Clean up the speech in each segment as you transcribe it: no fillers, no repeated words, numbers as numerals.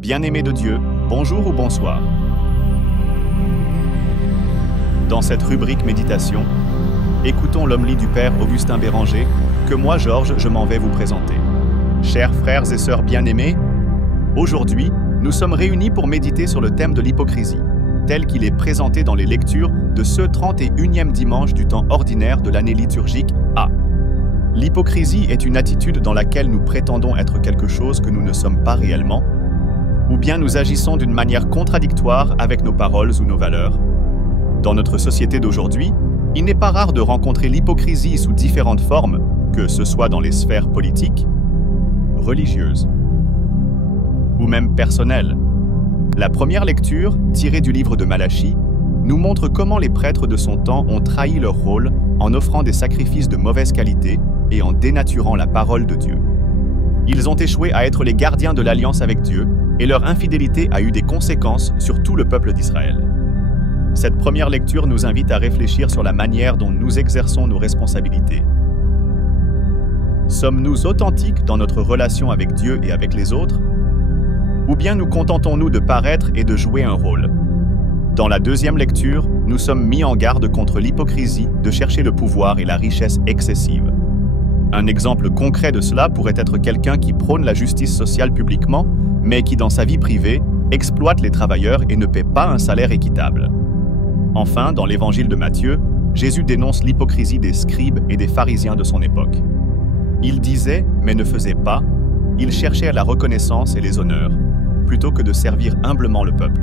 Bien-aimés de Dieu, bonjour ou bonsoir. Dans cette rubrique méditation, écoutons l'homélie du Père Augustin Béranger, que moi, Georges, je m'en vais vous présenter. Chers frères et sœurs bien-aimés, aujourd'hui, nous sommes réunis pour méditer sur le thème de l'hypocrisie, tel qu'il est présenté dans les lectures de ce 31e dimanche du temps ordinaire de l'année liturgique A. L'hypocrisie est une attitude dans laquelle nous prétendons être quelque chose que nous ne sommes pas réellement, ou bien nous agissons d'une manière contradictoire avec nos paroles ou nos valeurs. Dans notre société d'aujourd'hui, il n'est pas rare de rencontrer l'hypocrisie sous différentes formes, que ce soit dans les sphères politiques, religieuses, ou même personnelles. La première lecture, tirée du livre de Malachie, nous montre comment les prêtres de son temps ont trahi leur rôle en offrant des sacrifices de mauvaise qualité et en dénaturant la parole de Dieu. Ils ont échoué à être les gardiens de l'alliance avec Dieu, et leur infidélité a eu des conséquences sur tout le peuple d'Israël. Cette première lecture nous invite à réfléchir sur la manière dont nous exerçons nos responsabilités. Sommes-nous authentiques dans notre relation avec Dieu et avec les autres? Ou bien nous contentons-nous de paraître et de jouer un rôle? Dans la deuxième lecture, nous sommes mis en garde contre l'hypocrisie de chercher le pouvoir et la richesse excessive. Un exemple concret de cela pourrait être quelqu'un qui prône la justice sociale publiquement, mais qui dans sa vie privée exploite les travailleurs et ne paie pas un salaire équitable. Enfin, dans l'évangile de Matthieu, Jésus dénonce l'hypocrisie des scribes et des pharisiens de son époque. Ils disaient, mais ne faisaient pas, ils cherchaient la reconnaissance et les honneurs, plutôt que de servir humblement le peuple.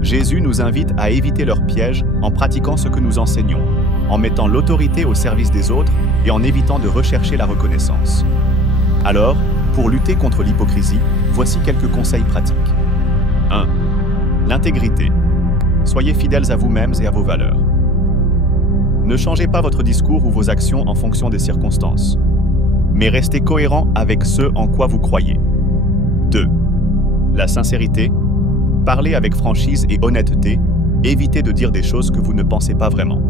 Jésus nous invite à éviter leurs pièges en pratiquant ce que nous enseignons, en mettant l'autorité au service des autres et en évitant de rechercher la reconnaissance. Alors, pour lutter contre l'hypocrisie, voici quelques conseils pratiques. 1. L'intégrité. Soyez fidèles à vous-mêmes et à vos valeurs. Ne changez pas votre discours ou vos actions en fonction des circonstances, mais restez cohérent avec ce en quoi vous croyez. 2. La sincérité. Parlez avec franchise et honnêteté, évitez de dire des choses que vous ne pensez pas vraiment,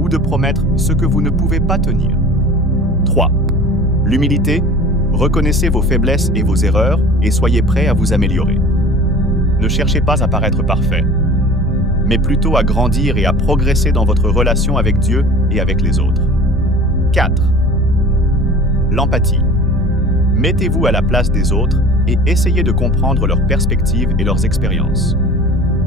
ou de promettre ce que vous ne pouvez pas tenir. 3. L'humilité. Reconnaissez vos faiblesses et vos erreurs et soyez prêts à vous améliorer. Ne cherchez pas à paraître parfait, mais plutôt à grandir et à progresser dans votre relation avec Dieu et avec les autres. 4. L'empathie. Mettez-vous à la place des autres et essayez de comprendre leurs perspectives et leurs expériences.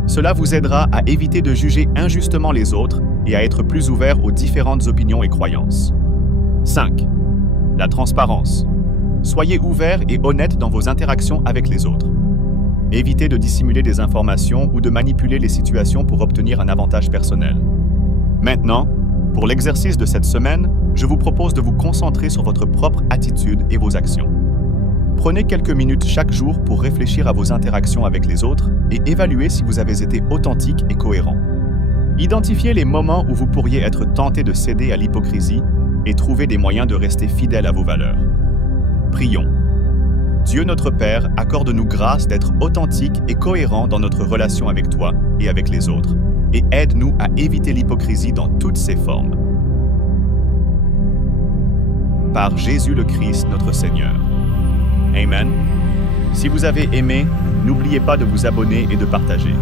Cela vous aidera à éviter de juger injustement les autres et à être plus ouvert aux différentes opinions et croyances. 5. La transparence. Soyez ouvert et honnête dans vos interactions avec les autres. Évitez de dissimuler des informations ou de manipuler les situations pour obtenir un avantage personnel. Maintenant, pour l'exercice de cette semaine, je vous propose de vous concentrer sur votre propre attitude et vos actions. Prenez quelques minutes chaque jour pour réfléchir à vos interactions avec les autres et évaluer si vous avez été authentique et cohérent. Identifiez les moments où vous pourriez être tenté de céder à l'hypocrisie et trouver des moyens de rester fidèle à vos valeurs. Prions. Dieu notre Père, accorde-nous grâce d'être authentiques et cohérents dans notre relation avec toi et avec les autres, et aide-nous à éviter l'hypocrisie dans toutes ses formes. Par Jésus le Christ, notre Seigneur. Amen. Si vous avez aimé, n'oubliez pas de vous abonner et de partager.